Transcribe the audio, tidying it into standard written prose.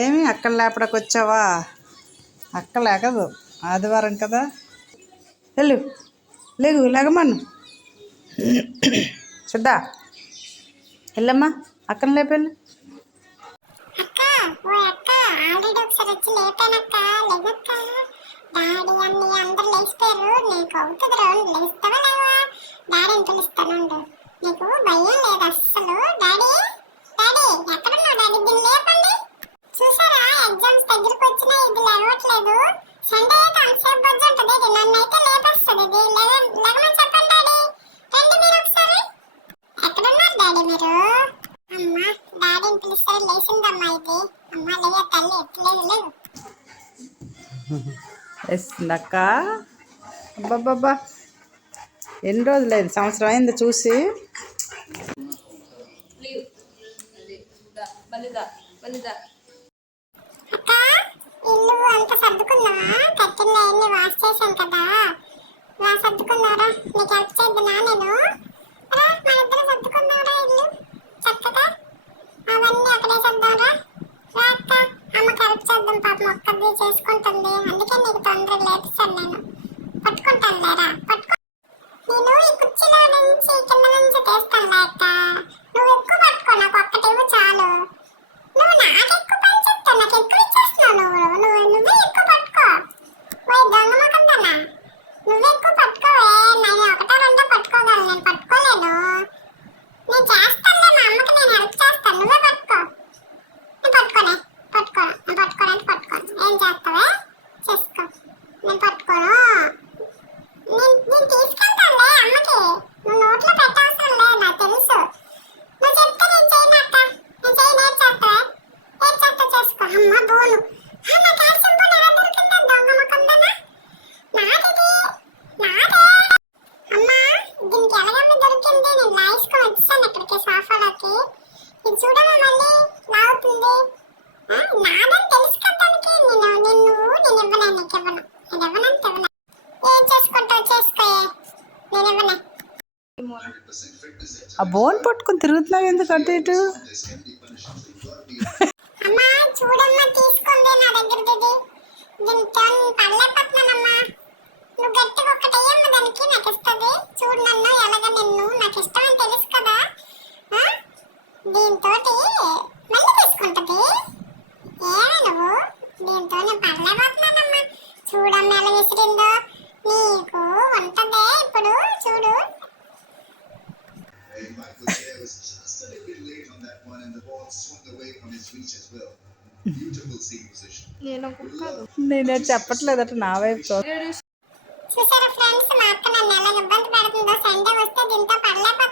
ఏమి అక్కడ లేపడానికి వచ్చావా? అక్క లేకదు, ఆదివారం కదా. వెళ్ళు, లేగు, లేగమను. చూడ్డా, వెళ్ళమ్మా, అక్కడ లేపెళ్ళు. నీకు భయం లేదు అస్సలు. డాడీ డాడీ ఎక్కడున్నావు డాడీ? దీన్ని లేపండి. చూసారా, ఎగ్జామ్స్ దగ్గరికి వచ్చినా ఇది లేవట్లేదు. సండే అయితే అంతసేపు బొజ్జు ఉంటుంది, ఇది నన్ను అయితే లేపేస్తుంది. ఇది లేవమని చెప్పండి డాడీ. రండి మీరు ఒకసారి. ఎక్కడున్నారు డాడీ మీరు? అమ్మా, డాడీని పిలిస్తే లేచిందమ్మా ఇది. అమ్మా లేయ తల్లి, ఎట్లేదు లేదు. వేసిందక్క. అబ్బాబ్బా, ఎన్ని రోజులేదు, సంవత్సరం అయింది చూసి. అక్క, ఇల్లు అంతా సర్దుకున్నావా? కట్టిన అన్ని వాష్ చేశాను కదా, సర్దుకున్నారా? నీకు హెల్ప్ చేద్దానా నేను? రా, మన ఇద్దరు సర్దుకున్నారా ఇల్లు చక్కగా. అవన్నీ అక్కడే సర్దారా. రా అక్క, అమ్మకి హెల్ప్ చేద్దాం. పాపం ఒక్కది చేసుకుంటుంది, అందుకే నీకు తొందరగా లేపిస్తాను నేను. పట్టుకుంటాను లేరా, పట్టుకో. నేను ఈ కుర్చీలో నుంచి కింద నుంచి తీస్తాను అక్క. నువ్వు ఎక్కువ పట్టుకో, నాకు ఒక్కటేమో చాలు. నువ్వు నాకు ఎక్కువ పని చెప్తావు, నాకు ఎక్కువ ఇచ్చేస్తున్నావు. నువ్వే ఎక్కువ పట్టుకో. దొంగ మొకందానా, నువ్వే ఎక్కువ పట్టుకోవే. నేను ఒకటో రెండో పట్టుకోగలను, నేను పట్టుకోలేను. నేను చేస్తానులే, మా అమ్మకి నేను హెల్ప్ చేస్తాను. నువ్వే పట్టుకో. నేను పట్టుకోను. ఏం చేస్తావే చేసుకో, నేను పట్టుకోను. నేను తీసుకెళ్తానులే అమ్మకి. నువ్వు నోట్లో పెట్టవసరంలే, నాకు తెలుసు. నువ్వు చెప్తే నేను చేయను అక్క. నేను చేయను. ఏం చేస్తావే? ఏం చేస్తా చేసుకో. అమ్మ బోను, నా క్యాల్షియం బోన్ ఎలా దొరికిందా? దొంగ మొకందానా, నాది నాదే. అమ్మా, దీనికి ఎలాగమ్మ దొరికింది? నేను లాయించుకొని వచ్చాను ఇక్కడికి సోఫాలోకి. ఇది చూడమ్మా, మళ్ళీ లాగుతుంది. నాదని తెలుసు కదా దానికి. నేను ఇవ్వను, నీకు ఇవ్వను. నేను ఇవ్వనంత ఇవ్వను. ఏం చేసుకుంటావు చేసుకోయే, నేను ఇవ్వను. ఆ బోన్ పట్టుకొని తిరుగుతున్నావు ఎందుకు అటు ఇటు? అమ్మా చూడమ్మా, తీసుకుంది నా దగ్గరది. దీంతో పడలేకపోతున్నానమ్మా. నువ్వు గట్టిగా ఒక్కటేయమ్మ దానికి, నాకు ఇస్తుంది. చూడు నన్ను ఎలాగ, నాకు ఇష్టం అని తెలుసు కదా. దీంతో మళ్ళీ తీసుకుంటుంది. ఏమే నువ్వు? దీంతో నేను పడలేకపోతున్నానమ్మా. చూడమ్మా ఎలా విసిరిందో. నీకు ఉంటదే ఇప్పుడు, చూడు. నేనే చెప్పట్లేదట, నా వైపు చూసారా ఫ్రెండ్స్, మా అక్క నన్ను ఎలా ఇబ్బంది పెడుతుందో. సండే వస్తే దీంతో పడలేకపోతున్నాను.